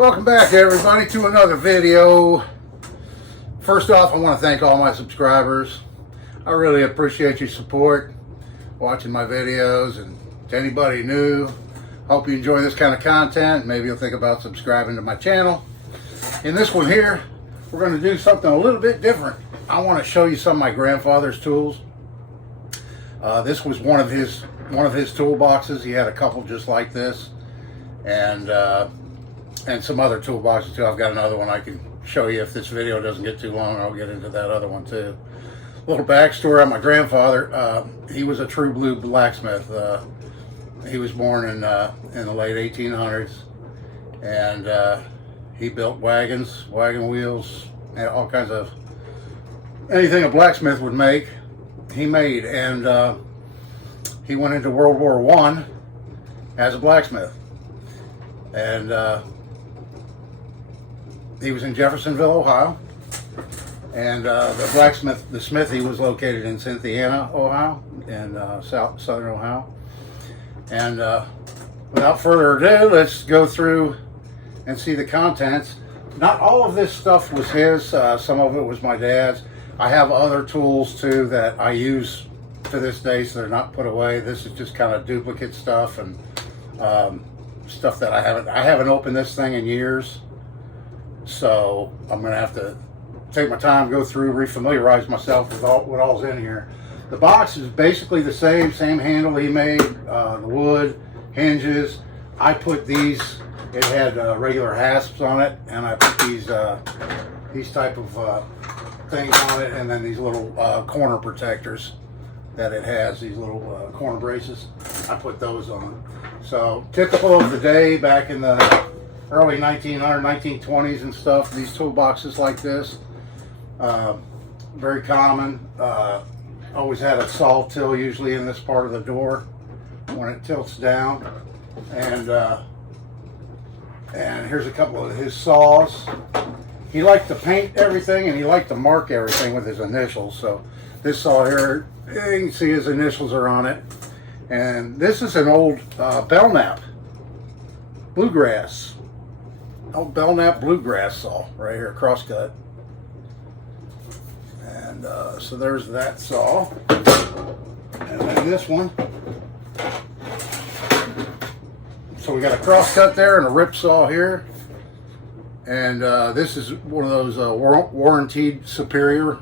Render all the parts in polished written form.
Welcome back everybody to another video. First off, I want to thank all my subscribers. I really appreciate your support, watching my videos, and to anybody new, hope you enjoy this kind of content. Maybe you'll think about subscribing to my channel. In this one here, we're going to do something a little bit different. I want to show you some of my grandfather's tools. This was one of his toolboxes. He had a couple just like this, and some other toolboxes too. I've got another one I can show you if this video doesn't get too long. I'll get into that other one too. A little backstory on my grandfather. He was a true blue blacksmith. He was born in the late 1800s, and he built wagons, wagon wheels, and all kinds of anything a blacksmith would make, he made. And he went into World War I as a blacksmith, and he was in Jeffersonville, Ohio, and the smithy was located in Cynthiana, Ohio, in southern Ohio. And without further ado, let's go through and see the contents. Not all of this stuff was his. Some of it was my dad's. I have other tools too that I use to this day, so they're not put away. This is just kind of duplicate stuff and stuff that I haven't opened this thing in years. So I'm gonna have to take my time, go through, refamiliarize myself with what all's in here. The box is basically the same handle he made, the wood, hinges. I put these, it had regular hasps on it, and I put these type of things on it, and then these little corner protectors that it has, these little corner braces. I put those on. So typical of the day back in the early 1920s and stuff, these toolboxes like this, very common. Always had a saw till usually in this part of the door when it tilts down, and here's a couple of his saws. He liked to paint everything, and he liked to mark everything with his initials. So this saw here, you can see his initials are on it. And this is an old Belknap bluegrass. Old Belknap bluegrass saw right here, crosscut. And so there's that saw. And then this one. So we got a crosscut there and a rip saw here. And this is one of those warranted Superior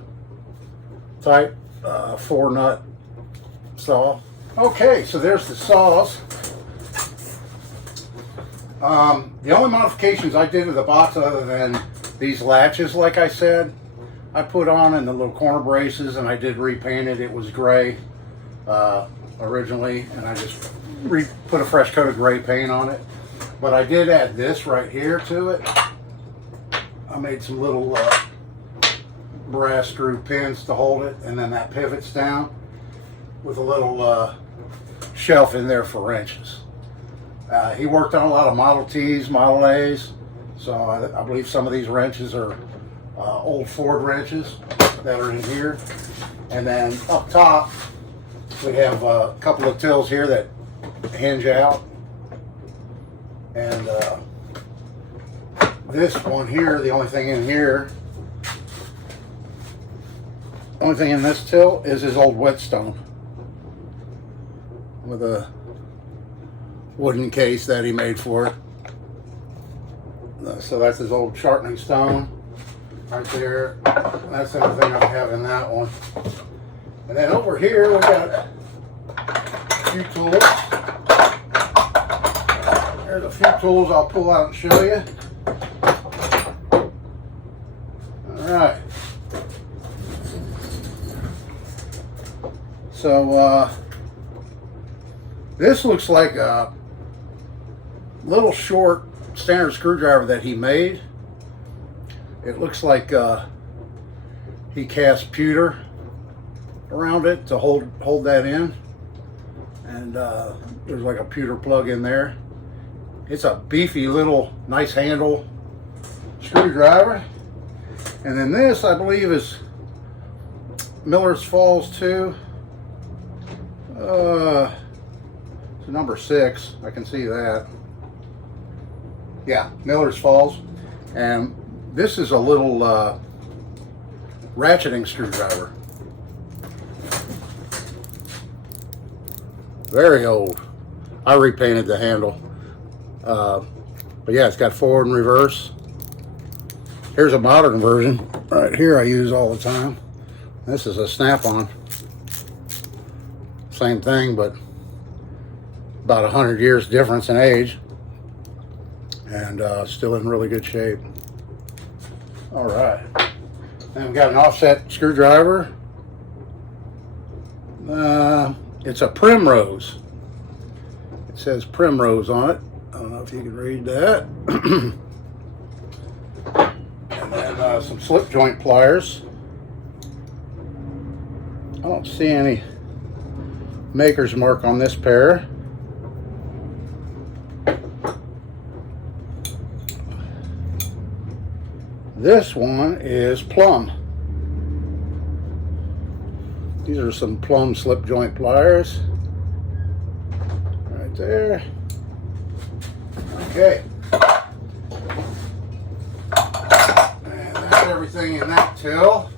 type 4-nut saw. Okay, so there's the saws. The only modifications I did to the box, other than these latches, like I said, I put on in the little corner braces, and I did repaint it. It was gray originally, and I just put a fresh coat of gray paint on it. But I did add this right here to it. I made some little brass screw pins to hold it, and then that pivots down with a little shelf in there for wrenches. He worked on a lot of Model Ts, Model As, so I believe some of these wrenches are old Ford wrenches that are in here. And then up top, we have a couple of tills here that hinge out. And this one here, the only thing in this till is his old whetstone with a wooden case that he made for it. So that's his old sharpening stone right there. That's everything I have in that one. And then over here we got a few tools. There's a few tools I'll pull out and show you. Alright. So this looks like a little short standard screwdriver that he made. It looks like he cast pewter around it to hold that in, and there's like a pewter plug in there. It's a beefy little nice handle screwdriver. And then this, I believe, is Miller's Falls 2. It's number 6. I can see that. Yeah, Miller's Falls. And this is a little ratcheting screwdriver. Very old. I repainted the handle. But yeah, it's got forward and reverse. Here's a modern version. Right here I use all the time. This is a snap-on. Same thing, but about 100 years difference in age. And still in really good shape. All right. Then we've got an offset screwdriver. It's a Primrose. It says Primrose on it. I don't know if you can read that. And then some slip joint pliers. I don't see any maker's mark on this pair. This one is Plum. These are some Plum slip joint pliers. Right there. Okay. And that's everything in that till.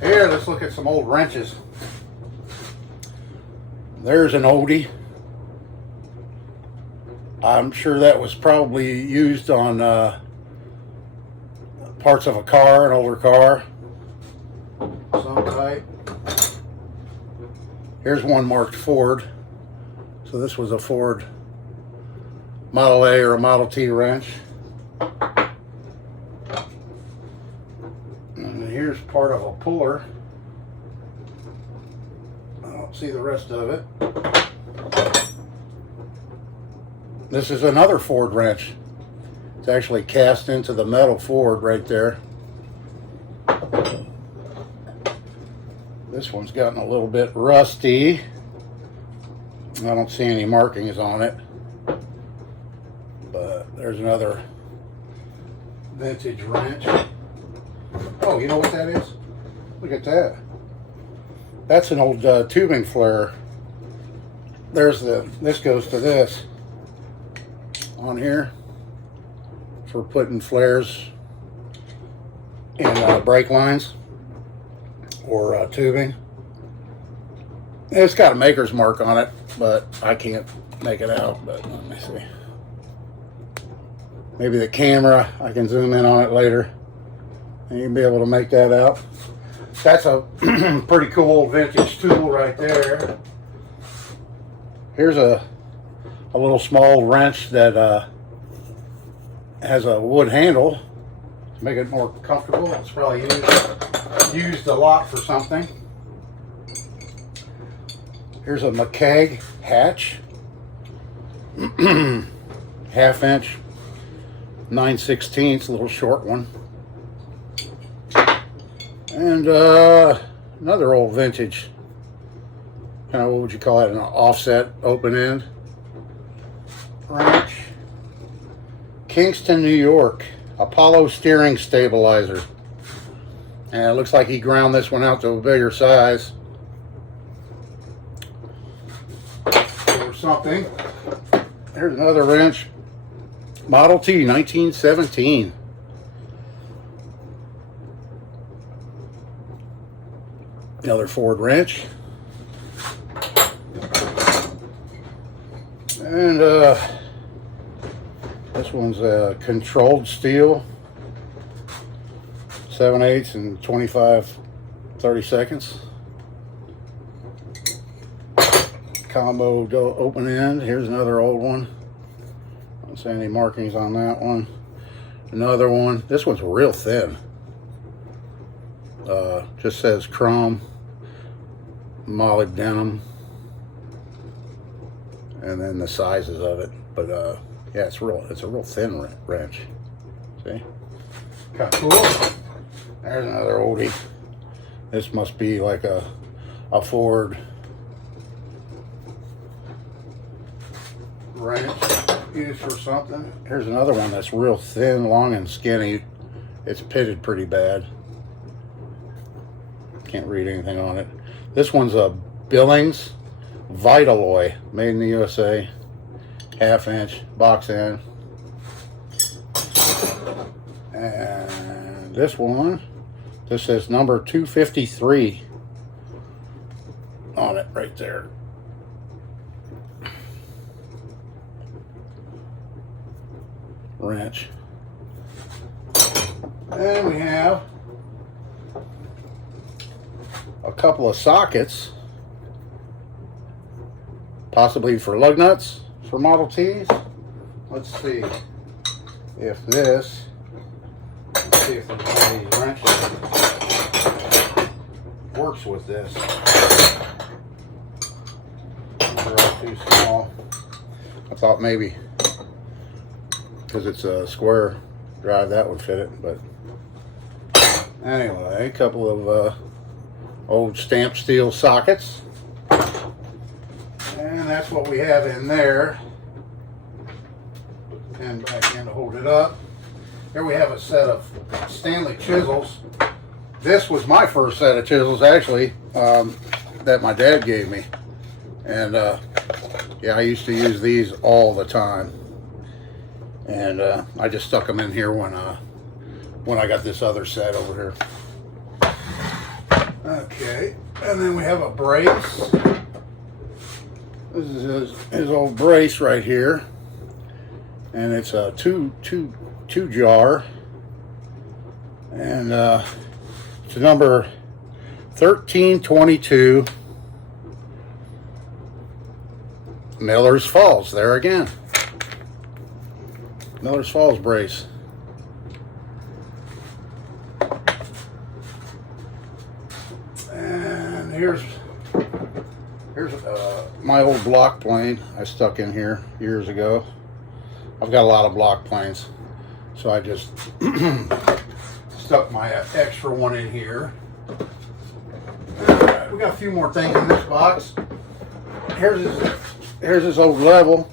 Here, let's look at some old wrenches. There's an oldie. I'm sure that was probably used on parts of a car, an older car, some type. Here's one marked Ford. So this was a Ford Model A or a Model T wrench. And here's part of a puller. I don't see the rest of it. This is another Ford wrench. It's actually cast into the metal Ford right there. This one's gotten a little bit rusty. I don't see any markings on it. But there's another vintage wrench. Oh, you know what that is? Look at that. That's an old tubing flare. This goes to this on here for putting flares in brake lines or tubing. It's got a maker's mark on it, but I can't make it out. But let me see. Maybe the camera, I can zoom in on it later and you'll be able to make that out. That's a pretty cool old vintage tool right there. Here's a little small wrench that has a wood handle to make it more comfortable. It's probably used a lot for something. Here's a McCag hatch. Half inch, 9/16, a little short one. And another old vintage, kind of, what would you call it, an offset open end wrench. Kingston, New York, Apollo steering stabilizer. And it looks like he ground this one out to a bigger size or something. Here's another wrench, Model T, 1917. Another Ford wrench. And this one's a controlled steel, 7/8 and 25/32. Combo open end. Here's another old one. I don't see any markings on that one. Another one. This one's real thin. Just says chrome, molybdenum, and then the sizes of it. But yeah, it's a real thin wrench. See? Kind of cool. There's another oldie. This must be like a Ford wrench used for something. Here's another one that's real thin, long, and skinny. It's pitted pretty bad. Can't read anything on it. This one's a Billings Vitaloy, made in the USA. Half inch box end. this one, this says number 253 on it right there. Wrench. And we have a couple of sockets, possibly for lug nuts for Model Ts. Let's see if this, let's see if the wrench works with this. They're all too small. I thought maybe because it's a square drive that would fit it, but anyway, a couple of old stamped steel sockets, and that's what we have in there. Put the pen back in to hold it up. Here we have a set of Stanley chisels. This was my first set of chisels, actually, that my dad gave me, and yeah, I used to use these all the time. And I just stuck them in here when I got this other set over here. Okay, and then we have a brace. This is his old brace right here, and it's a two jar, and it's number 1322. Miller's Falls. There again. Miller's Falls brace. And here's my old block plane I stuck in here years ago. I've got a lot of block planes, so I just stuck my extra one in here. Alright, we got a few more things in this box. Here's his old level.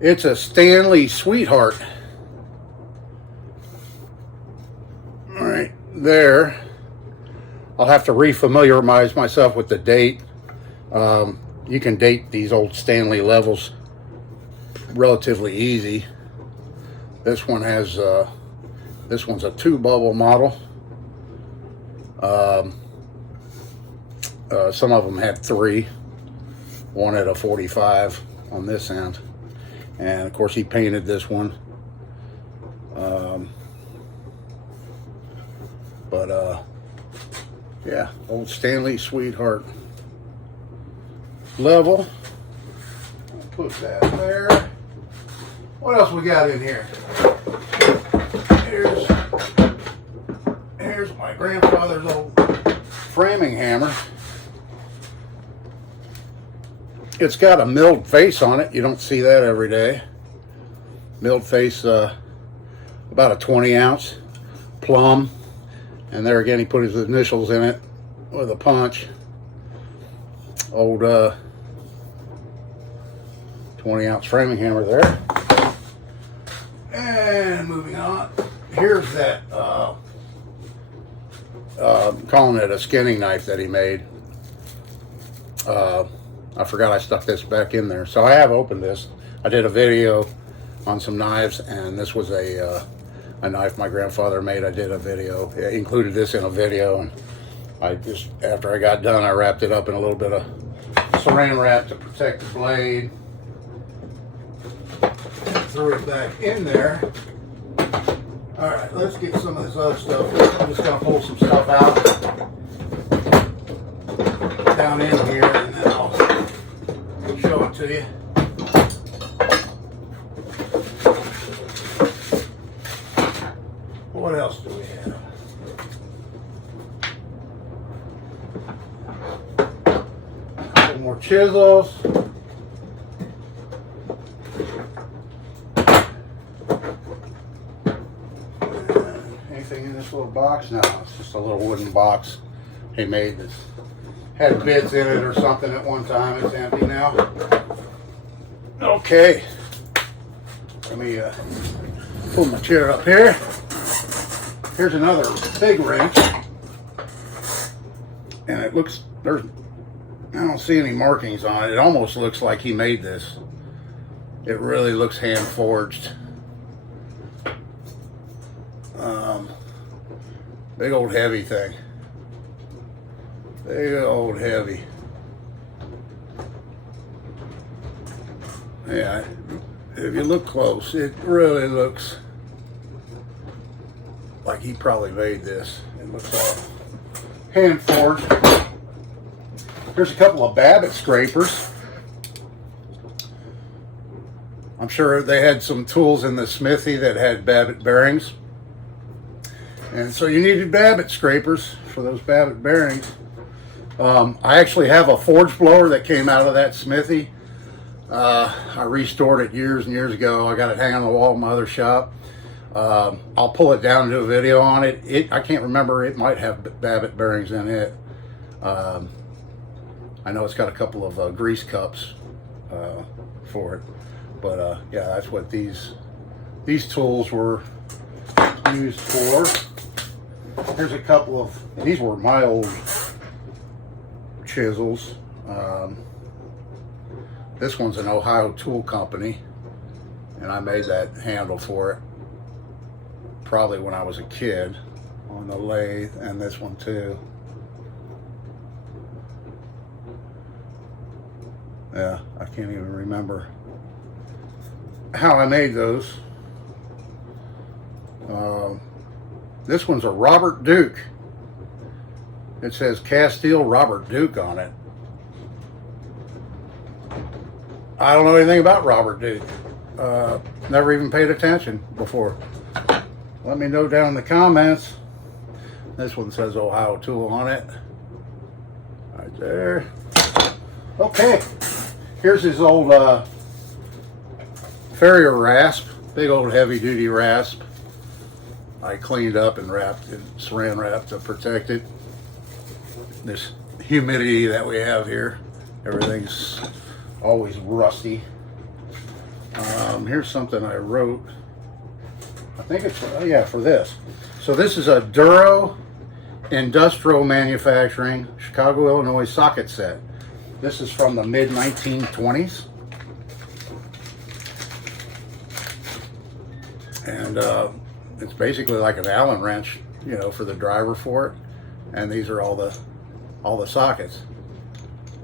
It's a Stanley Sweetheart. All right, there. I'll have to refamiliarize myself with the date. You can date these old Stanley levels relatively easy. This one has, this one's a 2-bubble model. Some of them had 3. One at a 45 on this end. And of course he painted this one. Yeah, old Stanley Sweetheart level. I'll put that there. What else we got in here? Here's my grandfather's old framing hammer. It's got a milled face on it. You don't see that every day. Milled face, about a 20-ounce plum. And there again, he put his initials in it with a punch. Old 20-ounce framing hammer there. And moving on, here's that, calling it a skinning knife that he made. I forgot I stuck this back in there. So I have opened this. I did a video on some knives, and this was a knife my grandfather made. I did a video. I included this in a video, and I just, after I got done, I wrapped it up in a little bit of saran wrap to protect the blade. Threw it back in there. All right, let's get some of this other stuff. I'm just gonna pull some stuff out down in here, and then I'll show it to you. What else do we have? A couple more chisels. Anything in this little box? No, it's just a little wooden box he made that's had bits in it or something at one time. It's empty now. Okay. Let me pull my chair up here. Here's another big wrench. And it looks, I don't see any markings on it. It almost looks like he made this. It really looks hand forged. Big old heavy thing. Big old heavy. Yeah, if you look close, it really looks like he probably made this. It looks all hand forged. Here's a couple of Babbitt scrapers. I'm sure they had some tools in the smithy that had Babbitt bearings. And so you needed Babbitt scrapers for those Babbitt bearings. I actually have a forge blower that came out of that smithy. I restored it years and years ago. I got it hanging on the wall in my other shop. I'll pull it down and do a video on it. I can't remember, it might have Babbitt bearings in it. I know it's got a couple of grease cups for it. But yeah, that's what these tools were used for. Here's a couple of, these were my old chisels. This one's an Ohio tool company, and I made that handle for it probably when I was a kid on the lathe, and this one too. Yeah, I can't even remember how I made those. This one's a Robert Duke. It says Castile Robert Duke on it. I don't know anything about Robert Duke. Never even paid attention before. Let me know down in the comments. This one says Ohio Tool on it. Right there. Okay. Here's his old Farrier rasp. Big old heavy duty rasp. I cleaned up and wrapped it, saran wrap to protect it. This humidity that we have here, everything's always rusty. Here's something I wrote. I think it's for this. So this is a Duro Industrial Manufacturing Chicago, Illinois socket set. This is from the mid 1920s. And it's basically like an Allen wrench, you know, for the driver for it. And these are all the sockets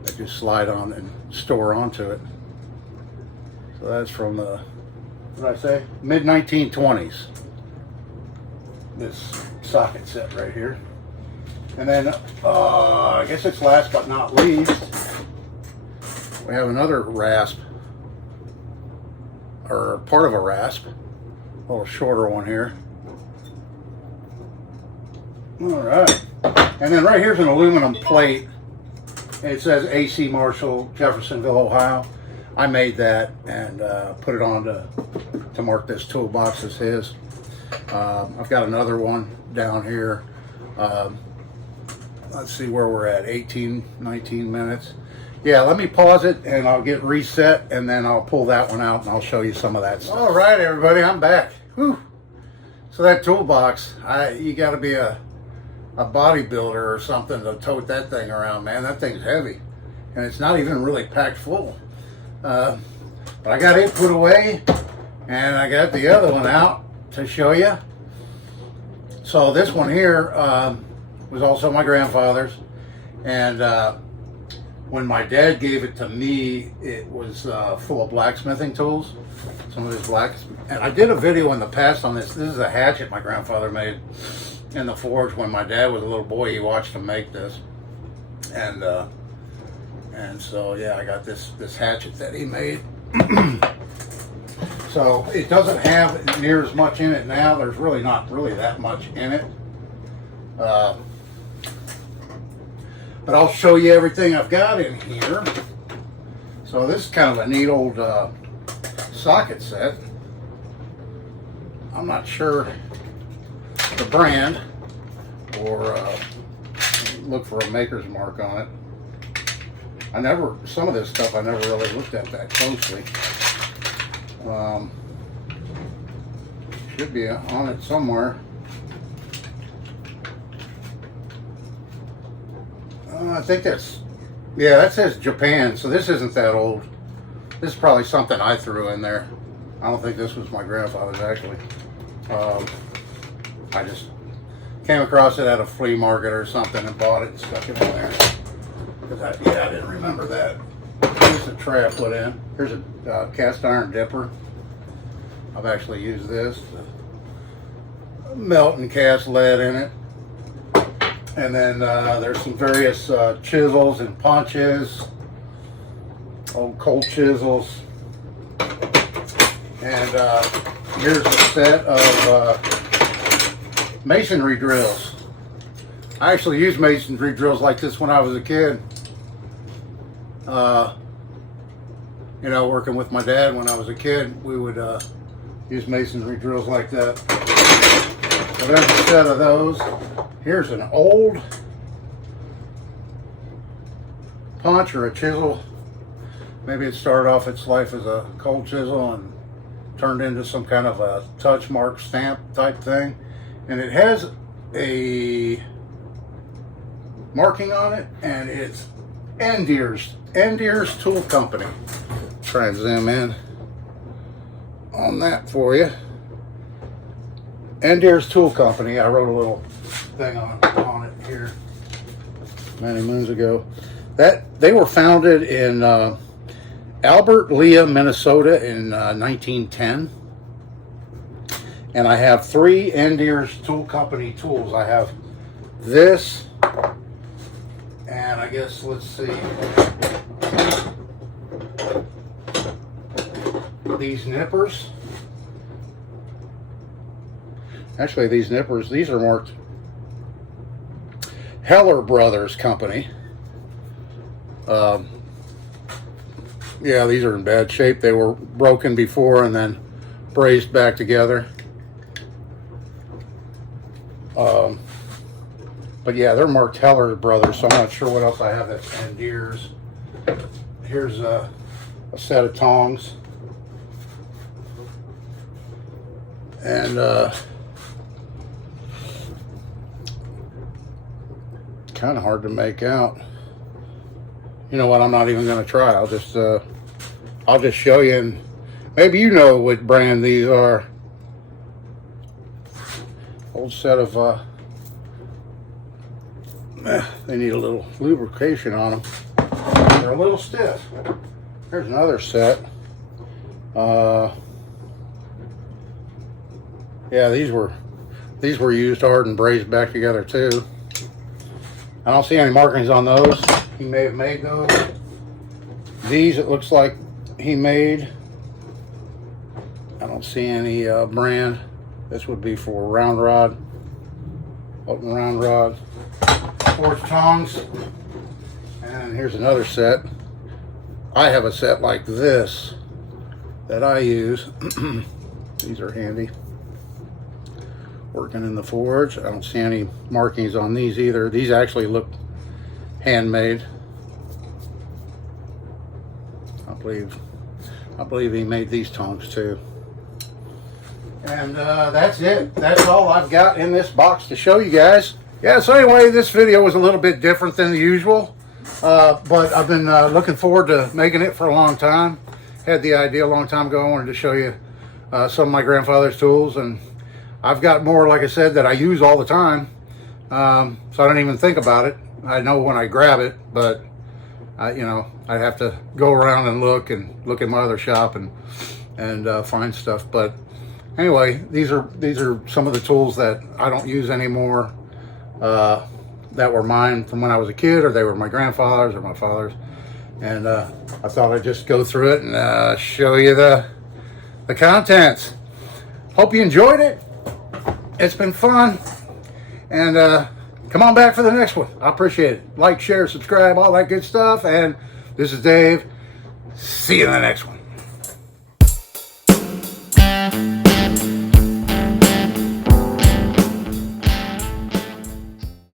that just slide on and store onto it. So that's from the, what did I say? Mid 1920s. This socket set right here. And then, I guess it's last but not least, we have another rasp, or part of a rasp, a little shorter one here. All right. And then right here's an aluminum plate. It says AC Marshall, Jeffersonville, Ohio. I made that and put it on to mark this toolbox as his. I've got another one down here. Let's see where we're at, 18, 19 minutes. Yeah, let me pause it and I'll get reset and then I'll pull that one out and I'll show you some of that stuff. All right, everybody, I'm back. Whew. So that toolbox, you got to be a bodybuilder or something to tote that thing around, man. That thing's heavy and it's not even really packed full. But I got it put away and I got the other one out to show you. So this one here was also my grandfather's, and when my dad gave it to me, it was full of blacksmithing tools, some of his and I did a video in the past on this. This is a hatchet my grandfather made in the forge when my dad was a little boy. He watched him make this, and so yeah, I got this hatchet that he made. So it doesn't have near as much in it now. There's really not really that much in it. But I'll show you everything I've got in here. So this is kind of a neat old socket set. I'm not sure the brand, or look for a maker's mark on it. Some of this stuff I never really looked at that closely. Should be on it somewhere. I think that's, yeah, that says Japan, so this isn't that old. This is probably something I threw in there. I don't think this was my grandfather's, actually. I just came across it at a flea market or something and bought it and stuck it in there. I didn't remember that. Here's a tray I put in. Here's a cast iron dipper. I've actually used this to melt and cast lead in it. And then there's some various chisels and punches, old cold chisels. And here's a set of masonry drills. I actually used masonry drills like this when I was a kid. You know, working with my dad when I was a kid, we would use masonry drills like that. So there's a set of those. Here's an old punch or a chisel. Maybe it started off its life as a cold chisel and turned into some kind of a touch mark stamp type thing. And it has a marking on it, and it's Endear's Tool Company. Try and zoom in on that for you. Endear's Tool Company. I wrote a little thing on it here many moons ago. That they were founded in Albert Lea, Minnesota in 1910. And I have 3 Endear's Tool Company tools. I have this, and I guess, let's see, these nippers. Actually, these nippers, these are marked Heller Brothers Company. Yeah, these are in bad shape. They were broken before and then braced back together. But yeah, they're marked Heller Brothers, so I'm not sure what else I have that's Endear's. Here's a set of tongs. And kind of hard to make out. You know what? I'm not even going to try. I'll just show you, and maybe you know what brand these are. Old set of they need a little lubrication on them. They're a little stiff. Here's another set. Yeah, these were used hard and brazed back together too. I don't see any markings on those. He may have made those. These, it looks like he made. I don't see any brand. This would be for round rod, open round rod, forged tongs. And here's another set. I have a set like this that I use. These are handy. Working in the forge. I don't see any markings on these either. These actually look handmade. I believe he made these tongs too. And that's it. That's all I've got in this box to show you guys. Yeah, so anyway, this video was a little bit different than the usual. But I've been looking forward to making it for a long time. Had the idea a long time ago. I wanted to show you some of my grandfather's tools, and I've got more, like I said, that I use all the time. So I don't even think about it. I know when I grab it, but you know, I'd have to go around and look at my other shop and find stuff. But anyway, these are some of the tools that I don't use anymore. That were mine from when I was a kid, or they were my grandfather's or my father's. And I thought I'd just go through it and show you the contents. Hope you enjoyed it. It's been fun. And come on back for the next one. I appreciate it. Like, share, subscribe, all that good stuff. And this is Dave. See you in the next one.